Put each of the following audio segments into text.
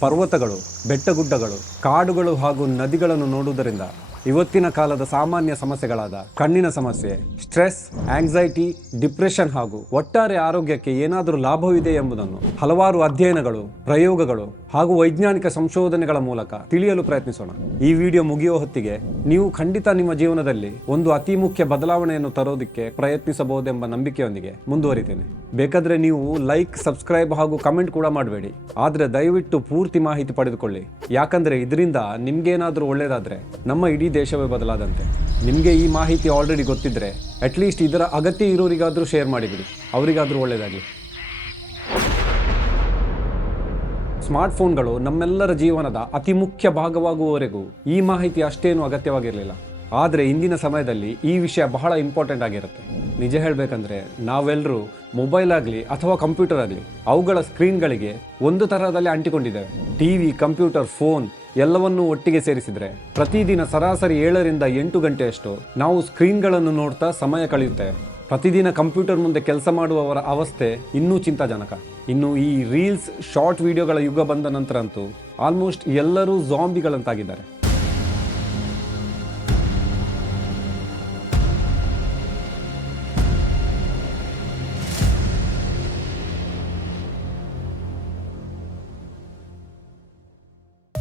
ಪರ್ವತಗಳು ಬೆಟ್ಟಗುಡ್ಡಗಳು ಕಾಡುಗಳು ಹಾಗೂ ನದಿಗಳನ್ನು ನೋಡುವುದರಿಂದ ಇವತ್ತಿನ ಕಾಲದ ಸಾಮಾನ್ಯ ಸಮಸ್ಯೆಗಳಾದ ಕಣ್ಣಿನ ಸಮಸ್ಯೆ, ಸ್ಟ್ರೆಸ್ ಆಂಗ್ಸೈಟಿ ಡಿಪ್ರೆಷನ್ ಹಾಗೂ ಒಟ್ಟಾರೆ ಆರೋಗ್ಯಕ್ಕೆ ಏನಾದರೂ ಲಾಭವಿದೆ ಎಂಬುದನ್ನು ಹಲವಾರು ಅಧ್ಯಯನಗಳು, ಪ್ರಯೋಗಗಳು ಹಾಗೂ ವೈಜ್ಞಾನಿಕ ಸಂಶೋಧನೆಗಳ ಮೂಲಕ ತಿಳಿಯಲು ಪ್ರಯತ್ನಿಸೋಣ. ಈ ವಿಡಿಯೋ ಮುಗಿಯುವ ಹೊತ್ತಿಗೆ ನೀವು ಖಂಡಿತ ನಿಮ್ಮ ಜೀವನದಲ್ಲಿ ಒಂದು ಅತಿ ಮುಖ್ಯ ಬದಲಾವಣೆಯನ್ನು ತರೋದಕ್ಕೆ ಪ್ರಯತ್ನಿಸಬಹುದೆಂಬ ನಂಬಿಕೆಯೊಂದಿಗೆ ಮುಂದುವರಿತೇನೆ. ಬೇಕಾದ್ರೆ ನೀವು ಲೈಕ್, ಸಬ್ಸ್ಕ್ರೈಬ್ ಹಾಗೂ ಕಮೆಂಟ್ ಕೂಡ ಮಾಡಬೇಡಿ. ಆದ್ರೆ ದಯವಿಟ್ಟು ಪೂರ್ತಿ ಮಾಹಿತಿ ಪಡೆದುಕೊಳ್ಳಿ. ಯಾಕಂದ್ರೆ ಇದರಿಂದ ನಿಮ್ಗೇನಾದ್ರೂ ಒಳ್ಳೇದಾದ್ರೆ ನಮ್ಮ ಇಡೀ ದೇಶವೇ ಬದಲಾದಂತೆ. ನಿಮಗೆ ಈ ಮಾಹಿತಿ ಆಲ್ರೆಡಿ ಗೊತ್ತಿದ್ರೆ ಅಟ್ಲೀಸ್ಟ್ ಇದರ ಅಗತ್ಯ ಇರೋರಿಗಾದರೂ ಶೇರ್ ಮಾಡಿಬಿಡಿ ಅವರಿಗಾದರೂ ಒಳ್ಳೆಯದಾಗಲಿ ಸ್ಮಾರ್ಟ್ಫೋನ್ಗಳು ನಮ್ಮೆಲ್ಲರ ಜೀವನದ ಅತಿ ಮುಖ್ಯ ಭಾಗವಾಗುವವರೆಗೂ ಈ ಮಾಹಿತಿ ಅಷ್ಟೇನು ಅಗತ್ಯವಾಗಿರಲಿಲ್ಲ. ಆದರೆ ಇಂದಿನ ಸಮಯದಲ್ಲಿ ಈ ವಿಷಯ ಬಹಳ ಇಂಪಾರ್ಟೆಂಟ್ ಆಗಿರುತ್ತೆ. ನಿಜ ಹೇಳಬೇಕಂದ್ರೆ ನಾವೆಲ್ಲರೂ ಮೊಬೈಲ್ ಆಗಲಿ ಅಥವಾ ಕಂಪ್ಯೂಟರ್ ಆಗಲಿ, ಅವುಗಳ ಸ್ಕ್ರೀನ್ಗಳಿಗೆ ಒಂದು ತರಹದಲ್ಲಿ ಅಂಟಿಕೊಂಡಿದ್ದೇವೆ. ಟಿವಿ ಕಂಪ್ಯೂಟರ್ ಫೋನ್ ಎಲ್ಲವನ್ನೂ ಒಟ್ಟಿಗೆ ಸೇರಿಸಿದ್ರೆ ಪ್ರತಿದಿನ ಸರಾಸರಿ ಏಳರಿಂದ ಎಂಟು ಗಂಟೆಯಷ್ಟು ನಾವು ಸ್ಕ್ರೀನ್ಗಳನ್ನು ನೋಡ್ತಾ ಸಮಯ ಕಳೆಯುತ್ತೆ. ಪ್ರತಿದಿನ ಕಂಪ್ಯೂಟರ್ ಮುಂದೆ ಕೆಲಸ ಮಾಡುವವರ ಅವಸ್ಥೆ ಇನ್ನೂ ಚಿಂತಾಜನಕ. ಇನ್ನು ಈ ರೀಲ್ಸ್, ಶಾರ್ಟ್ ವಿಡಿಯೋಗಳ ಯುಗ ಬಂದ ನಂತರ ಅಂತೂ ಆಲ್ಮೋಸ್ಟ್ ಎಲ್ಲರೂ ಜಾಂಬಿಗಳಂತಾಗಿದ್ದಾರೆ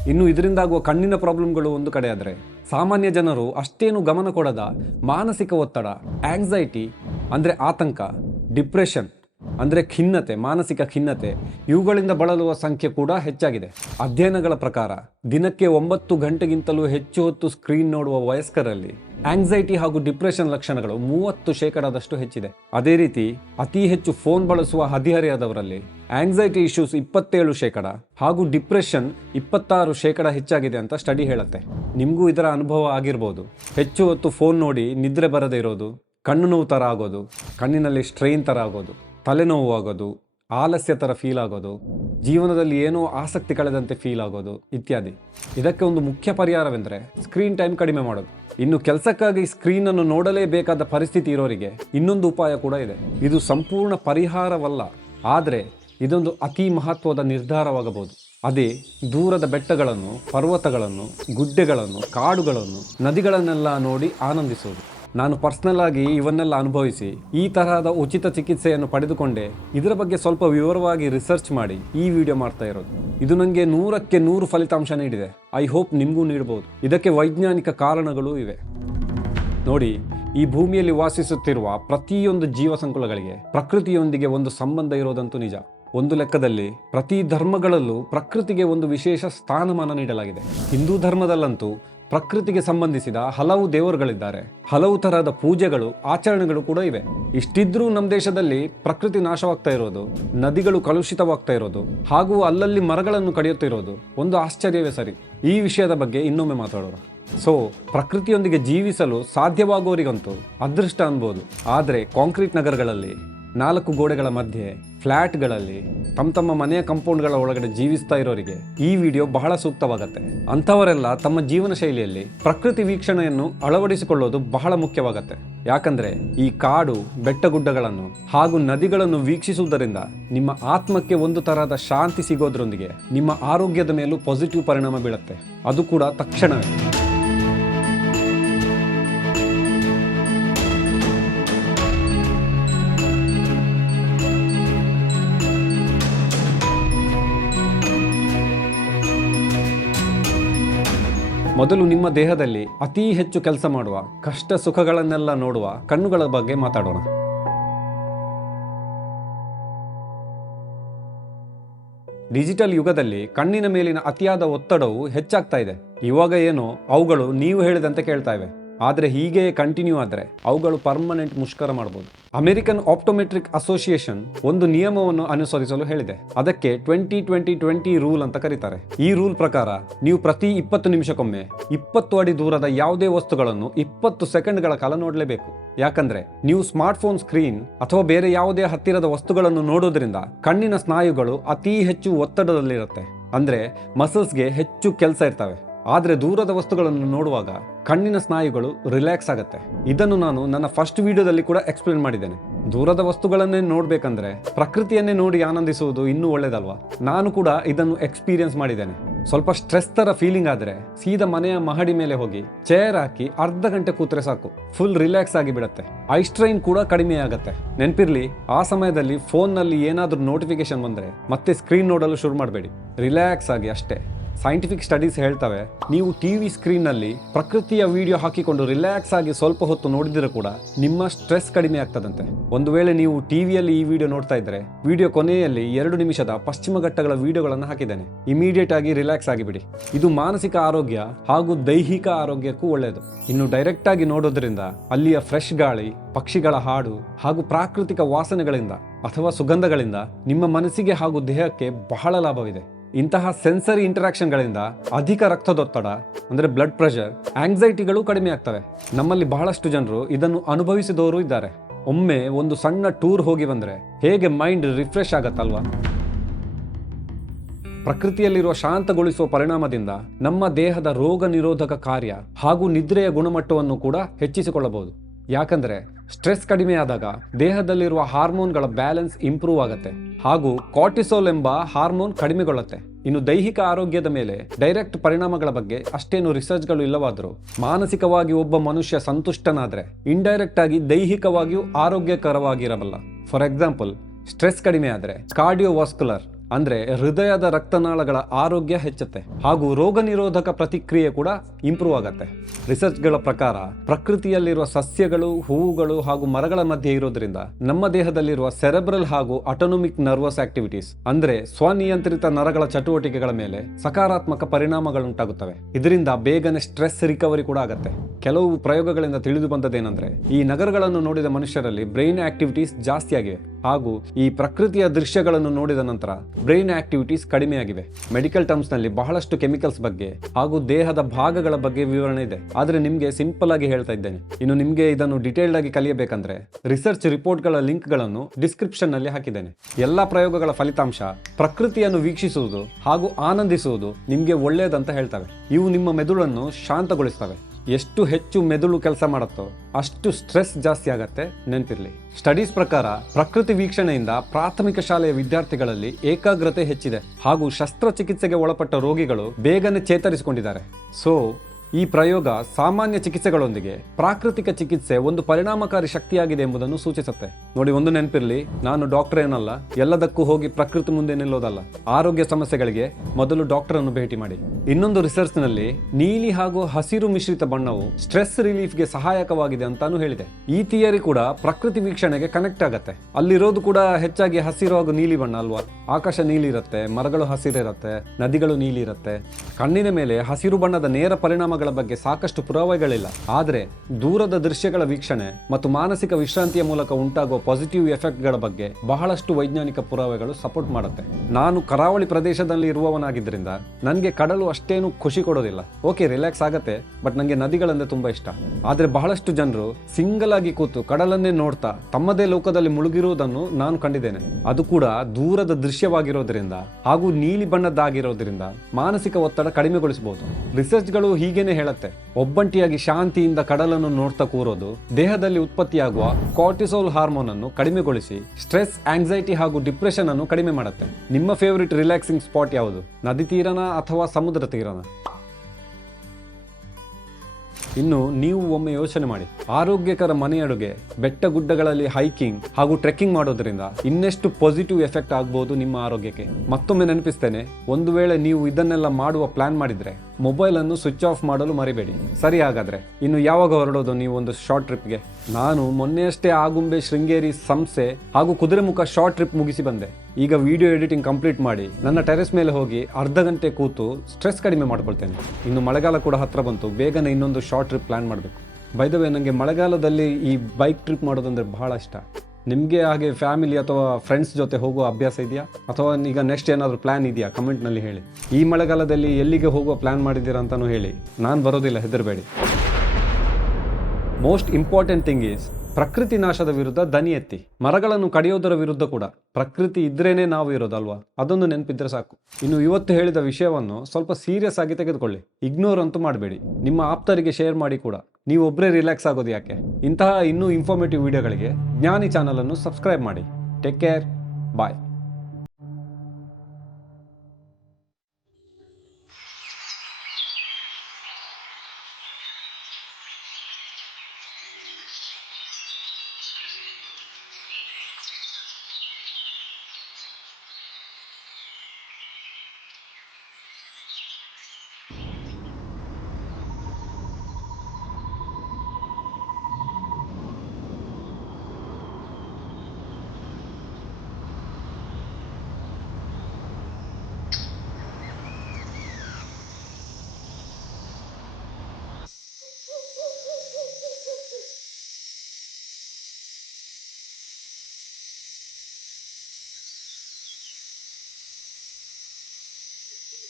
ಇನ್ನು ಇದರಿಂದಾಗುವ ಕಣ್ಣಿನ ಪ್ರಾಬ್ಲಮ್ಗಳು ಒಂದು ಕಡೆ ಆದರೆ ಸಾಮಾನ್ಯ ಜನರು ಅಷ್ಟೇನು ಗಮನ ಕೊಡದ ಮಾನಸಿಕ ಒತ್ತಡ ಆಂಗ್ಸೈಟಿ ಅಂದರೆ ಆತಂಕ ಡಿಪ್ರೆಷನ್ ಅಂದರೆ ಖಿನ್ನತೆ, ಮಾನಸಿಕ ಖಿನ್ನತೆ, ಇವುಗಳಿಂದ ಬಳಲುವ ಸಂಖ್ಯೆ ಕೂಡ ಹೆಚ್ಚಾಗಿದೆ. ಅಧ್ಯಯನಗಳ ಪ್ರಕಾರ, ದಿನಕ್ಕೆ ಒಂಬತ್ತು ಗಂಟೆಗಿಂತಲೂ ಹೆಚ್ಚು ಹೊತ್ತು ಸ್ಕ್ರೀನ್ ನೋಡುವ ವಯಸ್ಕರಲ್ಲಿ ಆಂಗ್ಸೈಟಿ ಹಾಗೂ ಡಿಪ್ರೆಷನ್ ಲಕ್ಷಣಗಳು ಮೂವತ್ತು ಶೇಕಡಾದಷ್ಟು ಹೆಚ್ಚಿದೆ. ಅದೇ ರೀತಿ, ಅತಿ ಹೆಚ್ಚು ಫೋನ್ ಬಳಸುವ ಹದಿಹರೆಯದವರಲ್ಲಿ ಆಂಗ್ಸೈಟಿ ಇಶ್ಯೂಸ್ ಇಪ್ಪತ್ತೇಳು ಶೇಕಡ ಹಾಗೂ ಡಿಪ್ರೆಷನ್ ಇಪ್ಪತ್ತಾರು ಶೇಕಡ ಹೆಚ್ಚಾಗಿದೆ ಅಂತ ಸ್ಟಡಿ ಹೇಳುತ್ತೆ. ನಿಮಗೂ ಇದರ ಅನುಭವ ಆಗಿರ್ಬೋದು. ಹೆಚ್ಚು ಹೊತ್ತು ಫೋನ್ ನೋಡಿ ನಿದ್ರೆ ಬರದೇ ಇರೋದು, ಕಣ್ಣು ನೋವು ಥರ ಆಗೋದು, ಕಣ್ಣಿನಲ್ಲಿ ಸ್ಟ್ರೈನ್ ಥರ ಆಗೋದು. ತಲೆನೋವು ಆಗೋದು ಆಲಸ್ಯ ಥರ ಫೀಲ್ ಆಗೋದು, ಜೀವನದಲ್ಲಿ ಏನೋ ಆಸಕ್ತಿ ಕಳೆದಂತೆ ಫೀಲ್ ಆಗೋದು ಇತ್ಯಾದಿ. ಇದಕ್ಕೆ ಒಂದು ಮುಖ್ಯ ಪರಿಹಾರವೆಂದರೆ ಸ್ಕ್ರೀನ್ ಟೈಮ್ ಕಡಿಮೆ ಮಾಡೋದು. ಇನ್ನು ಕೆಲಸಕ್ಕಾಗಿ ಸ್ಕ್ರೀನ್ ಅನ್ನು ನೋಡಲೇಬೇಕಾದ ಪರಿಸ್ಥಿತಿ ಇರೋರಿಗೆ ಇನ್ನೊಂದು ಉಪಾಯ ಕೂಡ ಇದೆ. ಇದು ಸಂಪೂರ್ಣ ಪರಿಹಾರವಲ್ಲ, ಆದರೆ ಇದೊಂದು ಅತಿ ಮಹತ್ವದ ನಿರ್ಧಾರವಾಗಬಹುದು. ಅದೇ ದೂರದ ಬೆಟ್ಟಗಳನ್ನು, ಪರ್ವತಗಳನ್ನು, ಗುಡ್ಡೆಗಳನ್ನು, ಕಾಡುಗಳನ್ನು, ನದಿಗಳನ್ನೆಲ್ಲ ನೋಡಿ ಆನಂದಿಸುವುದು ನಾನು ಪರ್ಸ್ನಲ್ ಆಗಿ ಇವನ್ನೆಲ್ಲ ಅನುಭವಿಸಿ, ಈ ತರಹದ ಉಚಿತ ಚಿಕಿತ್ಸೆಯನ್ನು ಪಡೆದುಕೊಂಡೆ. ಇದರ ಬಗ್ಗೆ ಸ್ವಲ್ಪ ವಿವರವಾಗಿ ರಿಸರ್ಚ್ ಮಾಡಿ, ಈ ವಿಡಿಯೋ ಮಾಡ್ತಾ ಇರೋದು. ಇದು ನನಗೆ ನೂರಕ್ಕೆ ನೂರು ಫಲಿತಾಂಶ ನೀಡಿದೆ. ಐ ಹೋಪ್ ನಿಮಗೂ ನೀಡಬಹುದು ಇದಕ್ಕೆ ವೈಜ್ಞಾನಿಕ ಕಾರಣಗಳು ಇವೆ. ನೋಡಿ, ಈ ಭೂಮಿಯಲ್ಲಿ ವಾಸಿಸುತ್ತಿರುವ ಪ್ರತಿಯೊಂದು ಜೀವ ಸಂಕುಲಗಳಿಗೆ ಪ್ರಕೃತಿಯೊಂದಿಗೆ ಒಂದು ಸಂಬಂಧ ಇರೋದಂತೂ ನಿಜ. ಒಂದು ಲೆಕ್ಕದಲ್ಲಿ ಪ್ರತಿ ಧರ್ಮಗಳಲ್ಲೂ ಪ್ರಕೃತಿಗೆ ಒಂದು ವಿಶೇಷ ಸ್ಥಾನಮಾನ ನೀಡಲಾಗಿದೆ. ಹಿಂದೂ ಧರ್ಮದಲ್ಲಂತೂ ಪ್ರಕೃತಿಗೆ ಸಂಬಂಧಿಸಿದ ಹಲವು ದೇವರುಗಳಿದ್ದಾರೆ. ಹಲವು ತರಹದ ಪೂಜೆಗಳು, ಆಚರಣೆಗಳು ಕೂಡ ಇವೆ. ಇಷ್ಟಿದ್ರೂ ನಮ್ಮ ದೇಶದಲ್ಲಿ ಪ್ರಕೃತಿ ನಾಶವಾಗ್ತಾ ಇರೋದು, ನದಿಗಳು ಕಲುಷಿತವಾಗ್ತಾ ಇರೋದು, ಹಾಗೂ ಅಲ್ಲಲ್ಲಿ ಮರಗಳನ್ನು ಕಡಿಯುತ್ತಿರೋದು ಒಂದು ಆಶ್ಚರ್ಯವೇ ಸರಿ. ಈ ವಿಷಯದ ಬಗ್ಗೆ ಇನ್ನೊಮ್ಮೆ ಮಾತಾಡೋಣ. ಸೊ ಪ್ರಕೃತಿಯೊಂದಿಗೆ ಜೀವಿಸಲು ಸಾಧ್ಯವಾಗುವವರಿಗಂತೂ ಅದೃಷ್ಟ ಅನ್ಬೋದು. ಆದರೆ, ಕಾಂಕ್ರೀಟ್ ನಗರಗಳಲ್ಲಿ ನಾಲ್ಕು ಗೋಡೆಗಳ ಮಧ್ಯೆ ಫ್ಲ್ಯಾಟ್ಗಳಲ್ಲಿ ತಮ್ಮ ತಮ್ಮ ಮನೆಯ ಕಂಪೌಂಡ್ಗಳ ಒಳಗಡೆ ಜೀವಿಸ್ತಾ ಇರೋರಿಗೆ ಈ ವಿಡಿಯೋ ಬಹಳ ಸೂಕ್ತವಾಗತ್ತೆ. ಅಂಥವರೆಲ್ಲ ತಮ್ಮ ಜೀವನ ಶೈಲಿಯಲ್ಲಿ ಪ್ರಕೃತಿ ವೀಕ್ಷಣೆಯನ್ನು ಅಳವಡಿಸಿಕೊಳ್ಳೋದು ಬಹಳ ಮುಖ್ಯವಾಗತ್ತೆ. ಯಾಕಂದ್ರೆ ಈ ಕಾಡು, ಬೆಟ್ಟಗುಡ್ಡಗಳನ್ನು ಹಾಗೂ ನದಿಗಳನ್ನು ವೀಕ್ಷಿಸುವುದರಿಂದ ನಿಮ್ಮ ಆತ್ಮಕ್ಕೆ ಒಂದು ತರಹದ ಶಾಂತಿ ಸಿಗೋದ್ರೊಂದಿಗೆ ನಿಮ್ಮ ಆರೋಗ್ಯದ ಮೇಲೂ ಪಾಸಿಟಿವ್ ಪರಿಣಾಮ ಬೀಳುತ್ತೆ. ಅದು ಕೂಡ ತಕ್ಷಣವೇ. ಮೊದಲು ನಿಮ್ಮ ದೇಹದಲ್ಲಿ ಅತಿ ಹೆಚ್ಚು ಕೆಲಸ ಮಾಡುವ, ಕಷ್ಟ ಸುಖಗಳನ್ನೆಲ್ಲ ನೋಡುವ ಕಣ್ಣುಗಳ ಬಗ್ಗೆ ಮಾತಾಡೋಣ. ಡಿಜಿಟಲ್ ಯುಗದಲ್ಲಿ ಕಣ್ಣಿನ ಮೇಲಿನ ಅತಿಯಾದ ಒತ್ತಡವು ಹೆಚ್ಚಾಗ್ತಾ ಇದೆ. ಇವಾಗ ಏನೋ ಅವುಗಳು ನೀವು ಹೇಳಿದಂತೆ ಕೇಳ್ತಾ ಇವೆ. ಆದರೆ ಹೀಗೆ ಕಂಟಿನ್ಯೂ ಆದರೆ ಅವುಗಳು ಪರ್ಮನೆಂಟ್ ಮುಷ್ಕರ ಮಾಡಬಹುದು ಅಮೆರಿಕನ್ ಆಪ್ಟೋಮೆಟ್ರಿಕ್ ಅಸೋಸಿಯೇಷನ್ ಒಂದು ನಿಯಮವನ್ನು ಅನುಸರಿಸಲು ಹೇಳಿದೆ. ಅದಕ್ಕೆ ಟ್ವೆಂಟಿ ಟ್ವೆಂಟಿ ಟ್ವೆಂಟಿ ರೂಲ್ ಅಂತ ಕರೀತಾರೆ. ಈ ರೂಲ್ ಪ್ರಕಾರ ನೀವು ಪ್ರತಿ ಇಪ್ಪತ್ತು ನಿಮಿಷಕ್ಕೊಮ್ಮೆ ಇಪ್ಪತ್ತು ಅಡಿ ದೂರದ ಯಾವುದೇ ವಸ್ತುಗಳನ್ನು ಇಪ್ಪತ್ತು ಸೆಕೆಂಡ್ಗಳ ಕಾಲ ನೋಡಲೇಬೇಕು. ಯಾಕಂದ್ರೆ ನೀವು ಸ್ಮಾರ್ಟ್ಫೋನ್ ಸ್ಕ್ರೀನ್ ಅಥವಾ ಬೇರೆ ಯಾವುದೇ ಹತ್ತಿರದ ವಸ್ತುಗಳನ್ನು ನೋಡೋದ್ರಿಂದ ಕಣ್ಣಿನ ಸ್ನಾಯುಗಳು ಅತಿ ಹೆಚ್ಚು ಒತ್ತಡದಲ್ಲಿರುತ್ತೆ. ಅಂದ್ರೆ ಮಸಲ್ಸ್ಗೆ ಹೆಚ್ಚು ಕೆಲಸ ಇರ್ತವೆ. ಆದರೆ ದೂರದ ವಸ್ತುಗಳನ್ನು ನೋಡುವಾಗ ಕಣ್ಣಿನ ಸ್ನಾಯುಗಳು ರಿಲ್ಯಾಕ್ಸ್ ಆಗುತ್ತೆ. ಇದನ್ನು ನಾನು ನನ್ನ ಫಸ್ಟ್ ವಿಡಿಯೋದಲ್ಲಿ ಕೂಡ ಎಕ್ಸ್ಪ್ಲೇನ್ ಮಾಡಿದ್ದೇನೆ. ದೂರದ ವಸ್ತುಗಳನ್ನೇ ನೋಡ್ಬೇಕಂದ್ರೆ ಪ್ರಕೃತಿಯನ್ನೇ ನೋಡಿ ಆನಂದಿಸುವುದು ಇನ್ನೂ ಒಳ್ಳೇದಲ್ವಾ? ನಾನು ಕೂಡ ಇದನ್ನು ಎಕ್ಸ್ಪೀರಿಯನ್ಸ್ ಮಾಡಿದ್ದೇನೆ. ಸ್ವಲ್ಪ ಸ್ಟ್ರೆಸ್ ತರ ಫೀಲಿಂಗ್ ಆದ್ರೆ ಸೀದಾ ಮನೆಯ ಮಹಡಿ ಮೇಲೆ ಹೋಗಿ ಚೇರ್ ಹಾಕಿ ಅರ್ಧ ಗಂಟೆ ಕೂತ್ರೆ ಸಾಕು. ಫುಲ್ ರಿಲ್ಯಾಕ್ಸ್ ಆಗಿ ಬಿಡುತ್ತೆ. ಐ ಸ್ಟ್ರೈನ್ ಕೂಡ ಕಡಿಮೆ ಆಗುತ್ತೆ. ನೆನ್ಪಿರ್ಲಿ, ಆ ಸಮಯದಲ್ಲಿ ಫೋನ್ನಲ್ಲಿ ಏನಾದ್ರೂ ನೋಟಿಫಿಕೇಶನ್ ಬಂದ್ರೆ ಮತ್ತೆ ಸ್ಕ್ರೀನ್ ನೋಡಲು ಶುರು ಮಾಡಬೇಡಿ. ರಿಲ್ಯಾಕ್ಸ್ ಆಗಿ ಅಷ್ಟೇ. ಸೈಂಟಿಫಿಕ್ ಸ್ಟಡೀಸ್ ಹೇಳ್ತವೆ, ನೀವು ಟಿ ವಿ ಸ್ಕ್ರೀನ್ನಲ್ಲಿ ಪ್ರಕೃತಿಯ ವಿಡಿಯೋ ಹಾಕಿಕೊಂಡು ರಿಲ್ಯಾಕ್ಸ್ ಆಗಿ ಸ್ವಲ್ಪ ಹೊತ್ತು ನೋಡಿದರೆ ಕೂಡ ನಿಮ್ಮ ಸ್ಟ್ರೆಸ್ ಕಡಿಮೆ ಆಗ್ತದಂತೆ. ಒಂದು ವೇಳೆ ನೀವು ಟಿವಿಯಲ್ಲಿ ಈ ವಿಡಿಯೋ ನೋಡ್ತಾ ಇದ್ರೆ ವಿಡಿಯೋ ಕೊನೆಯಲ್ಲಿ ಎರಡು ನಿಮಿಷದ ಪಶ್ಚಿಮ ಘಟ್ಟಗಳ ವಿಡಿಯೋಗಳನ್ನು ಹಾಕಿದ್ದೇನೆ. ಇಮಿಡಿಯೇಟ್ ಆಗಿ ರಿಲ್ಯಾಕ್ಸ್ ಆಗಿಬಿಡಿ. ಇದು ಮಾನಸಿಕ ಆರೋಗ್ಯ ಹಾಗೂ ದೈಹಿಕ ಆರೋಗ್ಯಕ್ಕೂ ಒಳ್ಳೆಯದು ಇನ್ನು ಡೈರೆಕ್ಟ್ ಆಗಿ ನೋಡೋದ್ರಿಂದ ಅಲ್ಲಿಯ ಫ್ರೆಶ್ ಗಾಳಿ, ಪಕ್ಷಿಗಳ ಹಾಡು ಹಾಗೂ ಪ್ರಾಕೃತಿಕ ವಾಸನೆಗಳಿಂದ ಅಥವಾ ಸುಗಂಧಗಳಿಂದ ನಿಮ್ಮ ಮನಸ್ಸಿಗೆ ಹಾಗೂ ದೇಹಕ್ಕೆ ಬಹಳ ಲಾಭವಿದೆ. ಇಂತಹ ಸೆನ್ಸರಿ ಇಂಟರಾಕ್ಷನ್ಗಳಿಂದ ಅಧಿಕ ರಕ್ತದೊತ್ತಡ, ಅಂದರೆ ಬ್ಲಡ್ ಪ್ರೆಷರ್ ಆಂಗ್ಸೈಟಿಗಳು ಕಡಿಮೆ ಆಗ್ತವೆ. ನಮ್ಮಲ್ಲಿ ಬಹಳಷ್ಟು ಜನರು ಇದನ್ನು ಅನುಭವಿಸಿದವರು ಇದ್ದಾರೆ. ಒಮ್ಮೆ ಒಂದು ಸಣ್ಣ ಟೂರ್ ಹೋಗಿ ಬಂದರೆ ಹೇಗೆ ಮೈಂಡ್ ರಿಫ್ರೆಶ್ ಆಗತ್ತಲ್ವಾ? ಪ್ರಕೃತಿಯಲ್ಲಿರುವ ಶಾಂತಗೊಳಿಸುವ ಪರಿಣಾಮದಿಂದ ನಮ್ಮ ದೇಹದ ರೋಗ ನಿರೋಧಕ ಕಾರ್ಯ ಹಾಗೂ ನಿದ್ರೆಯ ಗುಣಮಟ್ಟವನ್ನು ಕೂಡ ಹೆಚ್ಚಿಸಿಕೊಳ್ಳಬಹುದು. ಯಾಕಂದ್ರೆ ಸ್ಟ್ರೆಸ್ ಕಡಿಮೆ ಆದಾಗ ದೇಹದಲ್ಲಿರುವ ಹಾರ್ಮೋನ್ಗಳ ಬ್ಯಾಲೆನ್ಸ್ ಇಂಪ್ರೂವ್ ಆಗುತ್ತೆ. ಹಾಗೂ ಕಾರ್ಟಿಸೋಲ್ ಎಂಬ ಹಾರ್ಮೋನ್ ಕಡಿಮೆಗೊಳ್ಳುತ್ತೆ. ಇನ್ನು ದೈಹಿಕ ಆರೋಗ್ಯದ ಮೇಲೆ ಡೈರೆಕ್ಟ್ ಪರಿಣಾಮಗಳ ಬಗ್ಗೆ ಅಷ್ಟೇನು ರಿಸರ್ಚ್ಗಳು ಇಲ್ಲವಾದರೂ ಮಾನಸಿಕವಾಗಿ ಒಬ್ಬ ಮನುಷ್ಯ ಸಂತುಷ್ಟನಾದ್ರೆ ಇಂಡೈರೆಕ್ಟ್ ಆಗಿ ದೈಹಿಕವಾಗಿಯೂ ಆರೋಗ್ಯಕರವಾಗಿರಬಲ್ಲ. ಫಾರ್ ಎಕ್ಸಾಂಪಲ್ ಸ್ಟ್ರೆಸ್ ಕಡಿಮೆ ಆದರೆ ಕಾರ್ಡಿಯೋವಾಸ್ಕುಲರ್ ಅಂದ್ರೆ ಹೃದಯದ ರಕ್ತನಾಳಗಳ ಆರೋಗ್ಯ ಹೆಚ್ಚುತ್ತೆ ಹಾಗೂ ರೋಗ ನಿರೋಧಕ ಪ್ರತಿಕ್ರಿಯೆ ಕೂಡ ಇಂಪ್ರೂವ್ ಆಗತ್ತೆ. ರಿಸರ್ಚ್ಗಳ ಪ್ರಕಾರ ಪ್ರಕೃತಿಯಲ್ಲಿರುವ ಸಸ್ಯಗಳು, ಹೂವುಗಳು ಹಾಗೂ ಮರಗಳ ಮಧ್ಯೆ ಇರೋದ್ರಿಂದ ನಮ್ಮ ದೇಹದಲ್ಲಿರುವ ಸೆರೆಬ್ರಲ್ ಹಾಗೂ ಅಟೋನಮಿಕ್ ನರ್ವಸ್ ಆಕ್ಟಿವಿಟೀಸ್ ಅಂದ್ರೆ ಸ್ವನಿಯಂತ್ರಿತ ನರಗಳ ಚಟುವಟಿಕೆಗಳ ಮೇಲೆ ಸಕಾರಾತ್ಮಕ ಪರಿಣಾಮಗಳುಂಟಾಗುತ್ತವೆ. ಇದರಿಂದ ಬೇಗನೆ ಸ್ಟ್ರೆಸ್ ರಿಕವರಿ ಕೂಡ ಆಗತ್ತೆ. ಕೆಲವು ಪ್ರಯೋಗಗಳಿಂದ ತಿಳಿದು ಬಂದದೇನೆಂದ್ರೆ ಈ ನಗರಗಳನ್ನು ನೋಡಿದ ಮನುಷ್ಯರಲ್ಲಿ ಬ್ರೈನ್ ಆಕ್ಟಿವಿಟೀಸ್ ಜಾಸ್ತಿ ಆಗಿವೆ ಹಾಗೂ ಈ ಪ್ರಕೃತಿಯ ದೃಶ್ಯಗಳನ್ನು ನೋಡಿದ ನಂತರ ಬ್ರೈನ್ ಆಕ್ಟಿವಿಟೀಸ್ ಕಡಿಮೆಯಾಗಿವೆ. ಮೆಡಿಕಲ್ ಟರ್ಮ್ಸ್ನಲ್ಲಿ ಬಹಳಷ್ಟು ಕೆಮಿಕಲ್ಸ್ ಬಗ್ಗೆ ಹಾಗೂ ದೇಹದ ಭಾಗಗಳ ಬಗ್ಗೆ ವಿವರಣೆ ಇದೆ. ಆದರೆ ನಿಮಗೆ ಸಿಂಪಲ್ ಆಗಿ ಹೇಳ್ತಾ ಇದ್ದೇನೆ. ಇನ್ನು ನಿಮಗೆ ಇದನ್ನು ಡಿಟೇಲ್ಡ್ ಆಗಿ ಕಲಿಯಬೇಕಂದ್ರೆ ರಿಸರ್ಚ್ ರಿಪೋರ್ಟ್ಗಳ ಲಿಂಕ್ಗಳನ್ನು ಡಿಸ್ಕ್ರಿಪ್ಷನ್ನಲ್ಲಿ ಹಾಕಿದ್ದೇನೆ. ಎಲ್ಲಾ ಪ್ರಯೋಗಗಳ ಫಲಿತಾಂಶ ಪ್ರಕೃತಿಯನ್ನು ವೀಕ್ಷಿಸುವುದು ಹಾಗೂ ಆನಂದಿಸುವುದು ನಿಮಗೆ ಒಳ್ಳೆಯದಂತ ಹೇಳ್ತವೆ. ಇವು ನಿಮ್ಮ ಮೆದುಳನ್ನು ಶಾಂತಗೊಳಿಸ್ತವೆ. ಎಷ್ಟು ಹೆಚ್ಚು ಮೆದುಳು ಕೆಲಸ ಮಾಡುತ್ತೋ ಅಷ್ಟು ಸ್ಟ್ರೆಸ್ ಜಾಸ್ತಿ ಆಗತ್ತೆ, ನೆನಪಿರ್ಲಿ. ಸ್ಟಡೀಸ್ ಪ್ರಕಾರ ಪ್ರಕೃತಿ ವೀಕ್ಷಣೆಯಿಂದ ಪ್ರಾಥಮಿಕ ಶಾಲೆಯ ವಿದ್ಯಾರ್ಥಿಗಳಲ್ಲಿ ಏಕಾಗ್ರತೆ ಹೆಚ್ಚಿದೆ ಹಾಗೂ ಶಸ್ತ್ರಚಿಕಿತ್ಸೆಗೆ ಒಳಪಟ್ಟ ರೋಗಿಗಳು ಬೇಗನೆ ಚೇತರಿಸಿಕೊಂಡಿದ್ದಾರೆ. ಸೊ ಈ ಪ್ರಯೋಗ ಸಾಮಾನ್ಯ ಚಿಕಿತ್ಸೆಗಳೊಂದಿಗೆ ಪ್ರಾಕೃತಿಕ ಚಿಕಿತ್ಸೆ ಒಂದು ಪರಿಣಾಮಕಾರಿ ಶಕ್ತಿಯಾಗಿದೆ ಎಂಬುದನ್ನು ಸೂಚಿಸುತ್ತೆ. ನೋಡಿ, ಒಂದು ನೆನಪಿರ್ಲಿ, ನಾನು ಡಾಕ್ಟರ್ ಏನಲ್ಲ, ಎಲ್ಲದಕ್ಕೂ ಹೋಗಿ ಪ್ರಕೃತಿ ಮುಂದೆ ನಿಲ್ಲೋದಲ್ಲ. ಆರೋಗ್ಯ ಸಮಸ್ಯೆಗಳಿಗೆ ಮೊದಲು ಡಾಕ್ಟರ್ ಅನ್ನು ಭೇಟಿ ಮಾಡಿ. ಇನ್ನೊಂದು ರಿಸರ್ಚ್ನಲ್ಲಿ ನೀಲಿ ಹಾಗೂ ಹಸಿರು ಮಿಶ್ರಿತ ಬಣ್ಣವು ಸ್ಟ್ರೆಸ್ ರಿಲೀಫ್ಗೆ ಸಹಾಯಕವಾಗಿದೆ ಅಂತಾನು ಹೇಳಿದೆ. ಈ ಥಿಯರಿ ಕೂಡ ಪ್ರಕೃತಿ ವೀಕ್ಷಣೆಗೆ ಕನೆಕ್ಟ್ ಆಗತ್ತೆ. ಅಲ್ಲಿರೋದು ಕೂಡ ಹೆಚ್ಚಾಗಿ ಹಸಿರು ಹಾಗೂ ನೀಲಿ ಬಣ್ಣ ಅಲ್ವಾ? ಆಕಾಶ ನೀಲಿ ಇರುತ್ತೆ ಮರಗಳು ಹಸಿರಿರುತ್ತೆ, ನದಿಗಳು ನೀಲಿ ಇರುತ್ತೆ ಕಣ್ಣಿನ ಮೇಲೆ ಹಸಿರು ಬಣ್ಣದ ನೇರ ಪರಿಣಾಮಗಳ ಬಗ್ಗೆ ಸಾಕಷ್ಟು ಪುರಾವೆಗಳಿಲ್ಲ. ಆದರೆ ದೂರದ ದೃಶ್ಯಗಳ ವೀಕ್ಷಣೆ ಮತ್ತು ಮಾನಸಿಕ ವಿಶ್ರಾಂತಿಯ ಮೂಲಕ ಉಂಟಾಗುವ ಪಾಸಿಟಿವ್ ಎಫೆಕ್ಟ್ಗಳ ಬಗ್ಗೆ ಬಹಳಷ್ಟು ವೈಜ್ಞಾನಿಕ ಪುರಾವೆಗಳು ಸಪೋರ್ಟ್ ಮಾಡುತ್ತೆ. ನಾನು ಕರಾವಳಿ ಪ್ರದೇಶದಲ್ಲಿ ಇರುವವನಾಗಿದ್ದರಿಂದ ನನಗೆ ಕಡಲು ಅಷ್ಟೇನು ಖುಷಿ ಕೊಡೋದಿಲ್ಲ. ಓಕೆ, ರಿಲ್ಯಾಕ್ಸ್ ಆಗತ್ತೆ, ಬಟ್ ನನಗೆ ನದಿಗಳಂದ್ರೆ ತುಂಬಾ ಇಷ್ಟ. ಆದರೆ ಬಹಳಷ್ಟು ಜನರು ಸಿಂಗಲ್ ಆಗಿ ಕೂತು ಕಡಲನ್ನೇ ನೋಡ್ತಾ ತಮ್ಮದೇ ಲೋಕದಲ್ಲಿ ಮುಳುಗಿರುವುದನ್ನು ನಾನು ಕಂಡಿದ್ದೇನೆ. ಅದು ಕೂಡ ದೂರದ ದೃಶ್ಯವಾಗಿರೋದ್ರಿಂದ ಹಾಗೂ ನೀಲಿ ಬಣ್ಣದ್ದಾಗಿರೋದ್ರಿಂದ ಮಾನಸಿಕ ಒತ್ತಡ ಕಡಿಮೆಗೊಳಿಸಬಹುದು ರಿಸರ್ಚ್ಗಳು ಹೀಗೇನೆ ಹೇಳುತ್ತೆ, ಒಬ್ಬಂಟಿಯಾಗಿ ಶಾಂತಿಯಿಂದ ಕಡಲನ್ನು ನೋಡ್ತಾ ಕೂರೋದು, ದೇಹದಲ್ಲಿ ಉತ್ಪತ್ತಿಯಾಗುವ ಕಾರ್ಟಿಸೋಲ್ ಹಾರ್ಮೋನ್ ಅನ್ನು ಕಡಿಮೆಗೊಳಿಸಿ ಸ್ಟ್ರೆಸ್ ಆಂಗ್ಸೈಟಿ ಹಾಗೂ ಡಿಪ್ರೆಷನ್ ಅನ್ನು ಕಡಿಮೆ ಮಾಡುತ್ತೆ. ನಿಮ್ಮ ಫೇವರಿಟ್ ರಿಲ್ಯಾಕ್ಸಿಂಗ್ ಸ್ಪಾಟ್ ಯಾವುದು? ನದಿ ತೀರನ ಅಥವಾ ಸಮುದ್ರ ತೀರನ? ಇನ್ನು ನೀವು ಒಮ್ಮೆ ಯೋಚನೆ ಮಾಡಿ. ಆರೋಗ್ಯಕರ ಮನೆಯಡುಗೆ ಬೆಟ್ಟ ಗುಡ್ಡಗಳಲ್ಲಿ ಹೈಕಿಂಗ್ ಹಾಗೂ ಟ್ರೆಕ್ಕಿಂಗ್ ಮಾಡೋದ್ರಿಂದ ಇನ್ನೆಷ್ಟು ಪಾಸಿಟಿವ್ ಎಫೆಕ್ಟ್ ಆಗ್ಬೋದು ನಿಮ್ಮ ಆರೋಗ್ಯಕ್ಕೆ? ಮತ್ತೊಮ್ಮೆ ನೆನಪಿಸ್ತೇನೆ, ಒಂದು ವೇಳೆ ನೀವು ಇದನ್ನೆಲ್ಲ ಮಾಡುವ ಪ್ಲಾನ್ ಮಾಡಿದ್ರೆ ಮೊಬೈಲ್ ಅನ್ನು ಸ್ವಿಚ್ ಆಫ್ ಮಾಡಲು ಮರಿಬೇಡಿ. ಸರಿ ಹಾಗಾದ್ರೆ, ಇನ್ನು ಯಾವಾಗ ಹೊರಡೋದು ನೀವು ಒಂದು ಶಾರ್ಟ್ ಟ್ರಿಪ್ಗೆ ನಾನು ಮೊನ್ನೆಯಷ್ಟೇ ಆಗುಂಬೆ ಶೃಂಗೇರಿ ಸಂಸೆ ಹಾಗೂ ಕುದುರೆಮುಖ ಶಾರ್ಟ್ ಟ್ರಿಪ್ ಮುಗಿಸಿ ಬಂದೆ. ಈಗ ವಿಡಿಯೋ ಎಡಿಟಿಂಗ್ ಕಂಪ್ಲೀಟ್ ಮಾಡಿ ನನ್ನ ಟೆರೆಸ್ ಮೇಲೆ ಹೋಗಿ ಅರ್ಧ ಗಂಟೆ ಕೂತು ಸ್ಟ್ರೆಸ್ ಕಡಿಮೆ ಮಾಡ್ಕೊಳ್ತೇನೆ. ಇನ್ನು ಮಳೆಗಾಲ ಕೂಡ ಹತ್ರ ಬಂತು, ಬೇಗನೆ ಇನ್ನೊಂದು ಶಾರ್ಟ್ ಟ್ರಿಪ್ ಪ್ಲಾನ್ ಮಾಡಬೇಕು. ಬೈದವೇ ನನಗೆ ಮಳೆಗಾಲದಲ್ಲಿ ಈ ಬೈಕ್ ಟ್ರಿಪ್ ಮಾಡೋದಂದ್ರೆ ಬಹಳ ಇಷ್ಟ. ನಿಮಗೆ ಹಾಗೆ ಫ್ಯಾಮಿಲಿ ಅಥವಾ ಫ್ರೆಂಡ್ಸ್ ಜೊತೆ ಹೋಗುವ ಅಭ್ಯಾಸ ಇದೆಯಾ? ಅಥವಾ ಈಗ ನೆಕ್ಸ್ಟ್ ಏನಾದರೂ ಪ್ಲಾನ್ ಇದೆಯಾ? ಕಮೆಂಟ್ನಲ್ಲಿ ಹೇಳಿ. ಈ ಮಳೆಗಾಲದಲ್ಲಿ ಎಲ್ಲಿಗೆ ಹೋಗುವ ಪ್ಲಾನ್ ಮಾಡಿದ್ದೀರಾ ಅಂತಲೂ ಹೇಳಿ. ನಾನು ಬರೋದಿಲ್ಲ, ಹೆದರಬೇಡಿ. ಮೋಸ್ಟ್ ಇಂಪಾರ್ಟೆಂಟ್ ಥಿಂಗ್ ಈಸ್ ಪ್ರಕೃತಿ ನಾಶದ ವಿರುದ್ಧ ದನಿ ಎತ್ತಿ. ಮರಗಳನ್ನು ಕಡಿಯೋದರ ವಿರುದ್ಧ ಕೂಡ. ಪ್ರಕೃತಿ ಇದ್ರೇನೆ ನಾವು ಇರೋದಲ್ವಾ? ಅದೊಂದು ನೆನಪಿದ್ರೆ ಸಾಕು. ಇನ್ನು ಇವತ್ತು ಹೇಳಿದ ವಿಷಯವನ್ನು ಸ್ವಲ್ಪ ಸೀರಿಯಸ್ ಆಗಿ ತೆಗೆದುಕೊಳ್ಳಿ. ಇಗ್ನೋರ್ ಅಂತೂ ಮಾಡಬೇಡಿ. ನಿಮ್ಮ ಆಪ್ತರಿಗೆ ಶೇರ್ ಮಾಡಿ ಕೂಡ. ನೀವು ಒಬ್ಬರೇ ರಿಲ್ಯಾಕ್ಸ್ ಆಗೋದು ಯಾಕೆ? ಇಂತಹ ಇನ್ನೂ ಇನ್ಫಾರ್ಮೇಟಿವ್ ವಿಡಿಯೋಗಳಿಗೆ ಜ್ಞಾನಿ ಚಾನಲನ್ನು ಸಬ್ಸ್ಕ್ರೈಬ್ ಮಾಡಿ. Take care bye